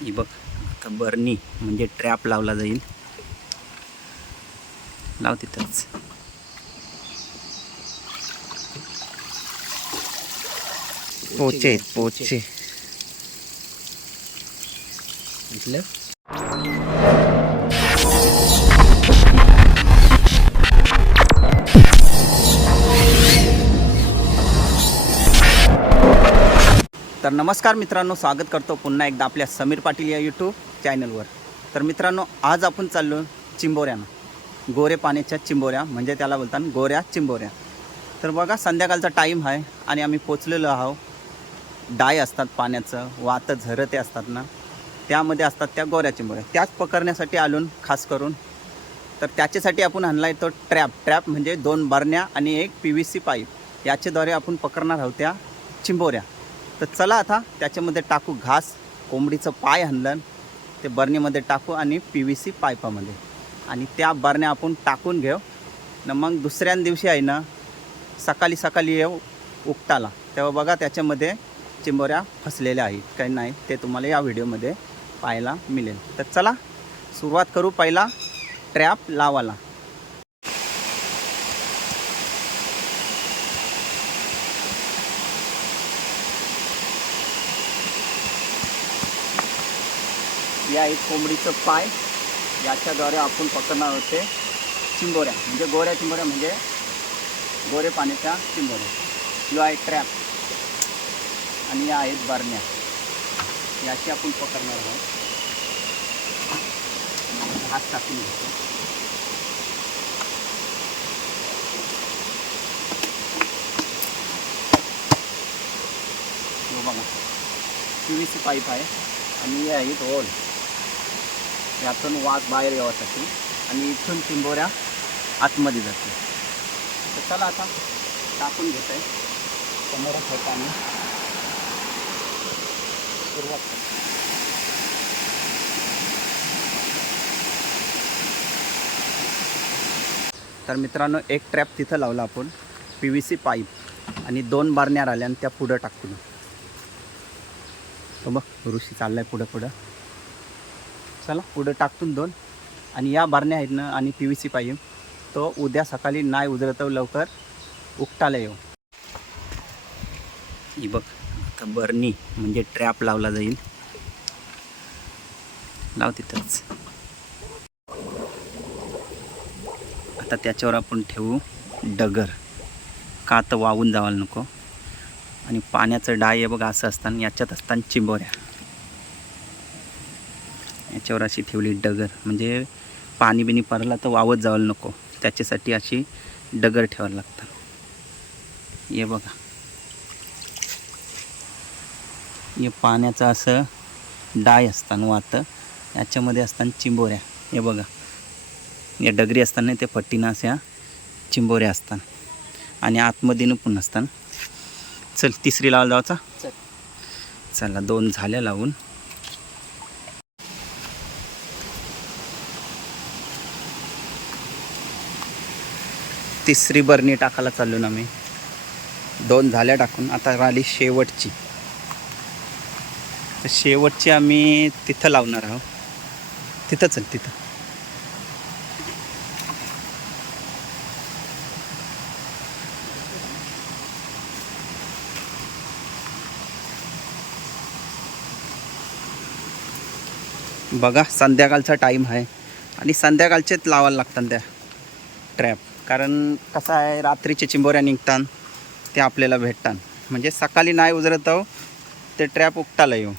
ही बघ आता बरणी म्हणजे ट्रॅप लावला जाईल. लाव तिथंच. पोचे पोचे. म्हटलं तर नमस्कार मित्रांनो स्वागत करतो पुन्हा एकदा आपल्या समीर पाटील या यूट्यूब चॅनलवर तर मित्रांनो आज आपण चाललो चिंबोऱ्यानं. गोरे पाण्याच्या चिंबोऱ्या म्हणजे त्याला बोलतात गोऱ्या चिंबोऱ्या. तर बघा संध्याकाळचा टाईम आहे आणि आम्ही पोचलेलो आहो डाय असतात पाण्याचं वात झरते असतात ना त्यामध्ये असतात त्या गोऱ्या चिंबोऱ्या. त्याच पकडण्यासाठी आलून खास करून. तर त्याच्यासाठी आपण आणला आहे तो ट्रॅप ट्रॅप म्हणजे दोन बरण्या आणि एक पी व्ही सी पाईप याच्याद्वारे आपण पकडणार आहोत त्या चिंबोऱ्या. तर चला आता त्याच्यामध्ये टाकू घास कोंबडीचं पाय आणलं ते बरणीमध्ये टाकू आणि पी व्ही सी पायपामध्ये. आणि त्या बरण्या आपण टाकून घेऊ. न मग दुसऱ्या दिवशी आहे ना सकाळी सकाळी येऊ उकटाला तेव्हा बघा त्याच्यामध्ये चिंबोऱ्या फसलेल्या आहेत. काही नाही ते तुम्हाला या व्हिडिओमध्ये पाहायला मिळेल. तर चला सुरुवात करू पहिला ट्रॅप लावाला या एक कोंबडीचं पाय याच्याद्वारे आपण पकडणार होते चिंबोऱ्या. म्हणजे गोऱ्या चिंबोऱ्या म्हणजे गोरे पाण्याच्या चिंबोऱ्या. किंवा आहे ट्रॅप आणि या आहेत बरण्या. याची आपण पकडणार आहोत. हात टाकून घेतो. बघा. पी व्ही सी पाईप आहे. आणि हे आहेत होल यातून वास बाहेर यावासाठी आणि इथून चिंबोऱ्या आतमध्ये जाते. तर चला आता टाकून घेत आहे समोर ठेवताना सुरुवात. तर मित्रांनो एक ट्रॅप तिथं लावला आपण. पी व्ही सी पाईप आणि दोन बारण्या राहिल्या आणि त्या पुढं टाकून. तो बघ ऋषी चाललाय पुढं पुढं चला पुढं टाकतून दोन. आणि या बारण्या आहेत ना आणि पी व्ही सी पाहिजे. तो उद्या सकाळी नाही उजरत लवकर उकटाला येऊ. ही बघ आता बरणी म्हणजे ट्रॅप लावला जाईल. लाव तिथंच. आता त्याच्यावर आपण ठेवू डगर. का तर वाहून जावायला नको. आणि पाण्याचं डाय आहे बघा असं असताना याच्यात असताना चिंबोऱ्या. याच्यावर अशी ठेवली डगर. म्हणजे पाणी बिनी पडला तर वावत जावं नको. त्याच्यासाठी अशी डगर ठेवायला लागतं हे बघा. हे पाण्याचं असं डाय असताना वातं. याच्यामध्ये असताना चिंबोऱ्या. हे बघा. या डगरी असताना ते पट्टीनं अशा चिंबोऱ्या असतात आणि आतमधीनं पण असतात चल तिसरी लावायला चल. चला दोन झाल्या लावून. तिसरी बरणी टाकायला चाललो ना मी दोन झाल्या टाकून. आता राहिली शेवटची. तर शेवटची आम्ही तिथं लावणार आहोत. तिथंच आहे तिथं. बघा संध्याकाळचा टाईम आहे. आणि संध्याकाळचेच लावायला लागतात त्या ट्रॅप कारण कसं आहे रात्रीचे चिंबोऱ्या निघतात ते आपल्याला भेटतात. म्हणजे सकाळी नाही उजरत आहो ते ट्रॅप उकटाला येऊ.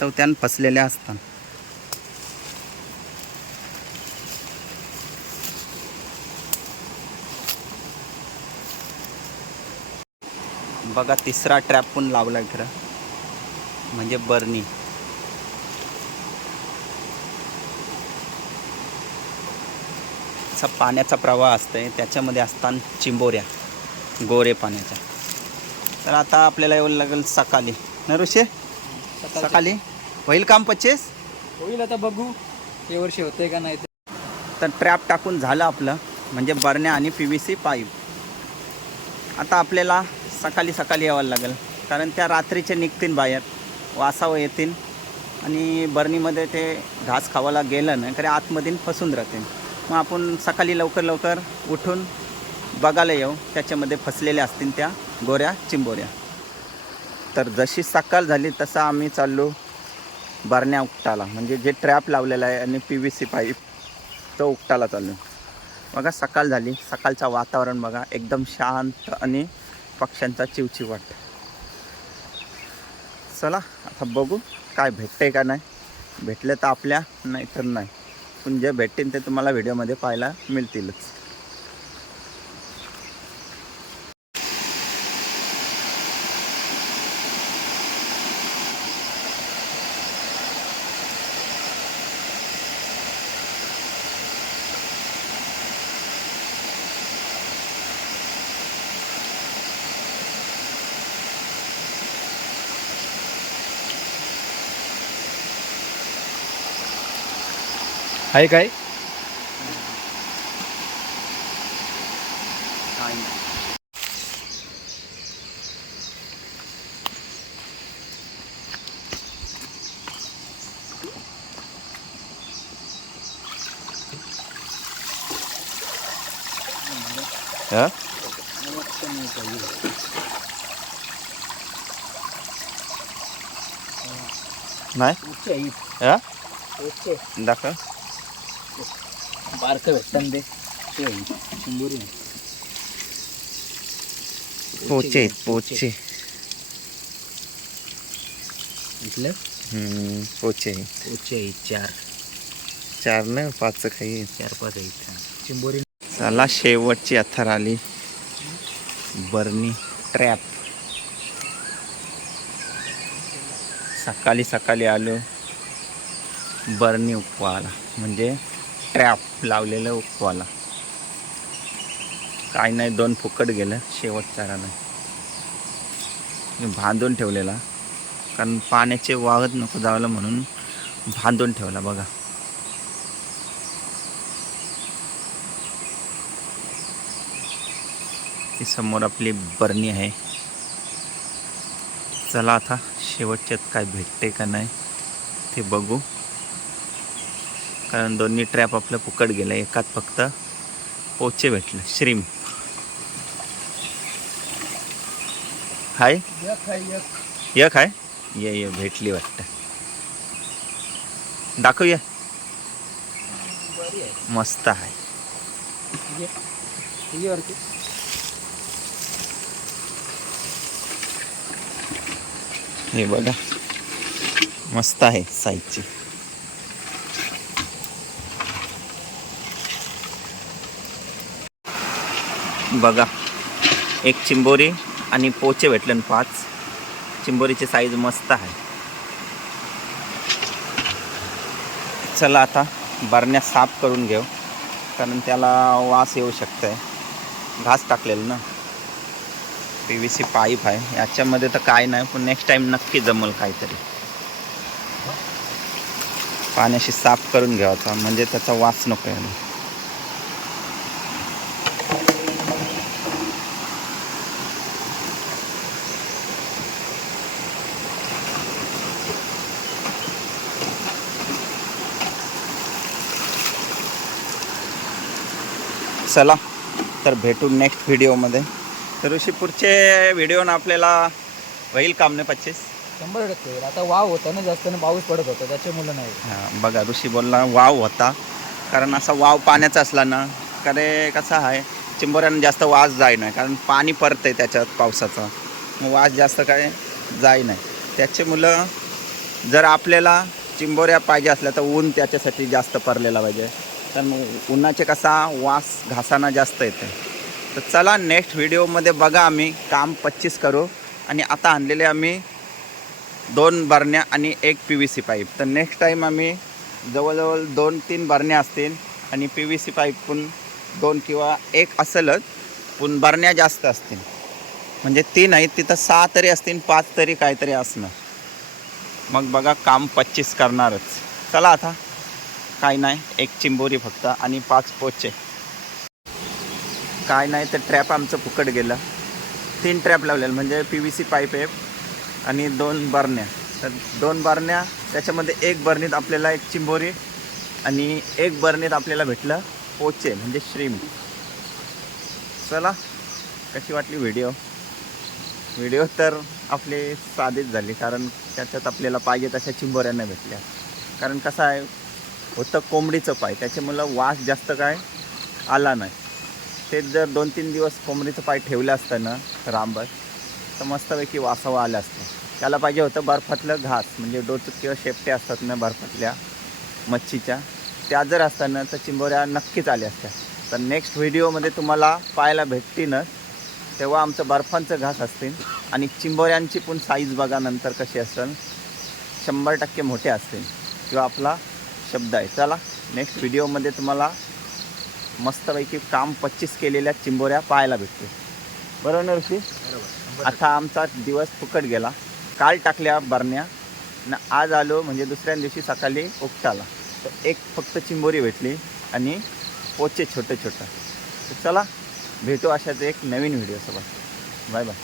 तर त्यान फसलेल्या असतात. बघा तिसरा ट्रॅप पण लावला खरं. म्हणजे बर्नी. असा पाण्याचा प्रवाह असतंय त्याच्यामध्ये असतात चिंबोऱ्या गोरे पाण्याच्या. तर आता आपल्याला येऊ लागेल सकाळी. ना ऋषे? सकाळी? होईल काम पच्चीस? होईल आता बघू हे वर्षी होतंय का नाही. तर ट्रॅप टाकून झालं आपलं म्हणजे बरण्या आणि पी व्ही सी पाईप. आता आपल्याला सकाळी सकाळी यावं लागेल कारण त्या रात्रीचे निघतील बाहेर वासावं येतील आणि बरणीमध्ये ते घास खावायला गेलं ना तरी आतमधून फसून राहते मग आपण सकाळी लवकर लवकर उठून बघायला येऊ. त्याच्यामध्ये फसलेल्या असतील त्या गोऱ्या चिंबोऱ्या. तर जशी सकाळ झाली तसा आम्ही चाललो बरण्या उपटाला म्हणजे जे ट्रॅप लावलेला आहे आणि पी व्ही सी पाईप तो उपटाला चाललो. बघा सकाळ झाली. सकाळचं वातावरण बघा एकदम शांत आणि पक्ष्यांचा चिवचिवाट. चला आता बघू काय भेटते का नाही. भेटलं तर आपल्या नाही तर नाही. पण जे भेटतील ते तुम्हाला व्हिडिओमध्ये पाहायला मिळतीलच. आहे काय हा नाही हा दाखव बारक भेटतं ते? चिंबोरी पोचे पोचे. इथलं? पोचे पोचे चार. चार ना पाच काही चार पाच आहेत चिंबोरी चला शेवटची अथर आली. बर्नी ट्रॅप सकाळी सकाळी आलो. बर्नी उपवाला. म्हणजे ट्रॅप लावलेलं उपवाला काय नाही दोन फुकट गेलं शेवटचा चारा नाही. बांधून ठेवलेला. कारण पाण्याचे वाहत नको जावलं म्हणून बांधून ठेवला बघा. ती समोर आपली बरणी आहे. चला आता शेवटच्यात काय भेटते का नाही ते बघू. कारण दोन्ही ट्रॅप आपलं फुकट गेलं एकात फक्त पोचे भेटलं. श्रीम. हाय. एक हाय. ये ये भेटली वाटतं. दाखवूया मस्त आहे. हे बघा. मस्त आहे साईजची बघा. एक चिंबोरी आणि पोचे भेटले ना पाच. चिंबोरीची साईज मस्त आहे. चला आता बरण्या साफ करून घेऊ. कारण त्याला वास येऊ शकतं घास टाकलेलं ना. पी व्ही सी पाईप आहे. याच्यामध्ये तर काय नाही पण नेक्स्ट टाईम नक्की जमल काहीतरी. पाण्याशी साफ करून घ्यायचा म्हणजे त्याचा वास नको आहे चला तर भेटू नेक्स्ट व्हिडिओमध्ये तर ऋषीपूरचे व्हिडिओनं आपल्याला होईल काम नाही पच्चीस? शंभर टक्के होईल. आता वाव होता ना जास्त पाऊस पडत होता त्याच्यामुळे नाही हां बघा ऋषी बोलला वाव होता. कारण असा वाव पाण्याचा असला ना करे कसा आहे चिंबोऱ्यानं जास्त वास जाय नाही. कारण पाणी पडतंय त्याच्यात पावसाचं. मग वास जास्त काय जाय नाही. त्याचे मुलं जर आपल्याला चिंबोऱ्या पाहिजे असल्या तर ऊन त्याच्यासाठी जास्त पडलेला पाहिजे. तर मग उन्हाचे कसा वास घासाना जास्त येते. तर चला नेक्स्ट व्हिडिओमध्ये बघा आम्ही काम पच्चीस करू. आणि आता आणलेले आम्ही दोन बरण्या आणि एक पी व्ही सी पाईप तर नेक्स्ट टाईम आम्ही जवळजवळ दोन तीन बरण्या असतील आणि पी व्ही सी पाईप पण दोन किंवा एक असेलच पण बरण्या जास्त असतील. म्हणजे तीन आहेत तिथं सहा तरी असतील पाच तरी काहीतरी असणार. मग बघा काम पच्चीस करणारच. चला आता. काय नाही एक चिंबोरी फक्त आणि पाच पोचे. काय नाही तर ट्रॅप आमचं फुकट गेलं. तीन ट्रॅप लावलेलं म्हणजे पी व्ही सी पाईप आहे आणि दोन बरण्या. तर दोन बरण्या त्याच्यामध्ये एक बरणीत आपल्याला एक चिंबोरी आणि एक बरणीत आपल्याला भेटलं पोचे म्हणजे श्रीम. चला कशी वाटली व्हिडिओ व्हिडिओ तर आपले साधेच झाले कारण त्याच्यात आपल्याला पाहिजे तशा चिंबोऱ्यांना भेटल्या. कारण कसं आहे होतं कोंबडीचं पाय. त्याच्यामुळं वास जास्त काय आला नाही. ते जर दोन तीन दिवस कोंबडीचं पाय ठेवलं असतं ना रांबत तर मस्तपैकी वासावं आलं असतं. त्याला पाहिजे होतं बर्फातलं घास म्हणजे डोचूक किंवा शेपटे असतात ना बर्फातल्या मच्छीच्या. त्या जर असताना तर चिंबोऱ्या नक्कीच आल्या असत्या. तर नेक्स्ट व्हिडिओमध्ये तुम्हाला पाहायला भेटतीनच तेव्हा आमचं बर्फांचं घास असतील आणि चिंबोऱ्यांची पण साईज बघा नंतर कशी असेल. शंभर टक्के मोठे असतील. किंवा आपला शब्द आहे. चला नेक्स्ट व्हिडिओमध्ये तुम्हाला मस्तपैकी काम पच्चीस केलेल्या चिंबोऱ्या पाहायला भेटतील. बरोबर ना ऋषी? बरोबर. आता आमचा दिवस फुकट गेला. काल टाकल्या बरण्या. न आज आलो म्हणजे दुसऱ्या दिवशी सकाळी उकटाला तर एक फक्त चिंबोरी भेटली आणि पोचे छोटे छोटं तर चला भेटू अशाच एक नवीन व्हिडिओसोबत बाय बाय